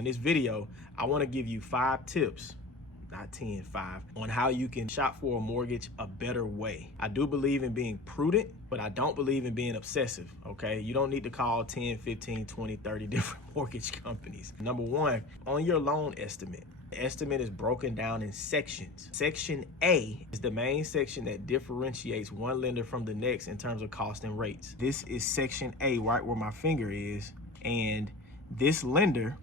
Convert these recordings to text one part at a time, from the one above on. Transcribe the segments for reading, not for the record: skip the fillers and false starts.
in this video, I want to give you 5 tips, not 10, 5, on how you can shop for a mortgage a better way. I do believe in being prudent, but I don't believe in being obsessive, okay? You don't need to call 10, 15, 20, 30 different mortgage companies. Number 1, on your loan estimate. The estimate is broken down in sections. Section A is the main section that differentiates one lender from the next in terms of cost and rates. This is section A, right where my finger is, and this lender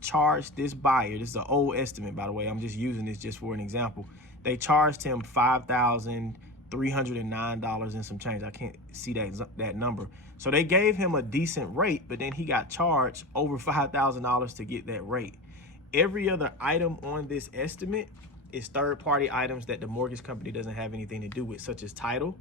charged this buyer, this is an old estimate, by the way, I'm just using this just for an example. They charged him $5,309 and some change. I can't see that number. So they gave him a decent rate, but then he got charged over $5,000 to get that rate. Every other item on this estimate is third-party items that the mortgage company doesn't have anything to do with, such as title,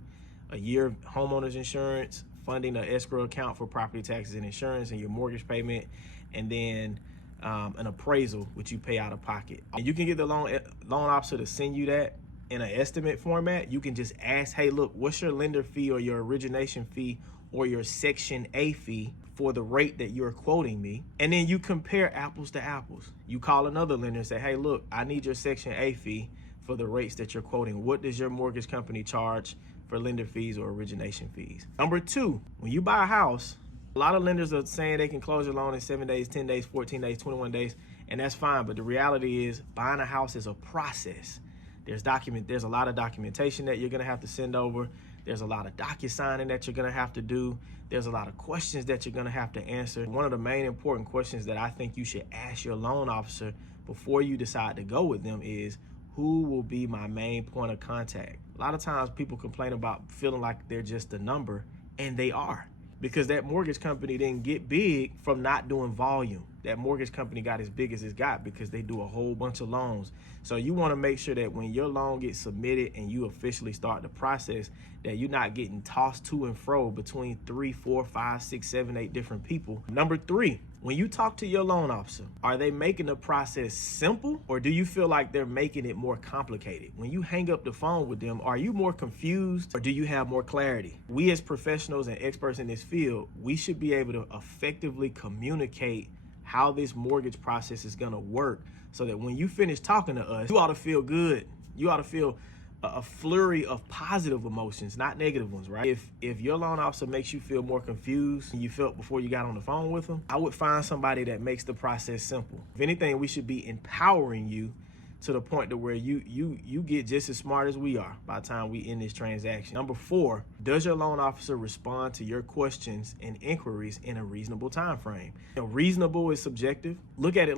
a year of homeowner's insurance, funding an escrow account for property taxes and insurance and your mortgage payment, and then an appraisal, which you pay out of pocket. And you can get the loan officer to send you that in an estimate format. You can just ask, hey, look, what's your lender fee or your origination fee or your Section A fee for the rate that you're quoting me? And then you compare apples to apples. You call another lender and say, hey, look, I need your Section A fee for the rates that you're quoting. What does your mortgage company charge for lender fees or origination fees? Number 2, when you buy a house, a lot of lenders are saying they can close your loan in 7 days, 10 days, 14 days, 21 days, and that's fine. But the reality is buying a house is a process. There's a lot of documentation that you're gonna have to send over. There's a lot of docu-signing that you're gonna have to do. There's a lot of questions that you're gonna have to answer. One of the main important questions that I think you should ask your loan officer before you decide to go with them is, who will be my main point of contact? A lot of times people complain about feeling like they're just a number, and they are. Because that mortgage company didn't get big from not doing volume. That mortgage company got as big as it's got because they do a whole bunch of loans. So you want to make sure that when your loan gets submitted and you officially start the process, that you're not getting tossed to and fro between 3, 4, 5, 6, 7, 8 different people. Number 3, when you talk to your loan officer, are they making the process simple, or do you feel like they're making it more complicated? When you hang up the phone with them, are you more confused or do you have more clarity? We as professionals and experts in this field, we should be able to effectively communicate how this mortgage process is gonna work, so that when you finish talking to us, you ought to feel good. You ought to feel a flurry of positive emotions, not negative ones, right? If your loan officer makes you feel more confused than you felt before you got on the phone with them, I would find somebody that makes the process simple. If anything, we should be empowering you to the point to where you get just as smart as we are by the time we end this transaction. Number 4, does your loan officer respond to your questions and inquiries in a reasonable time frame? Reasonable is subjective. Look at it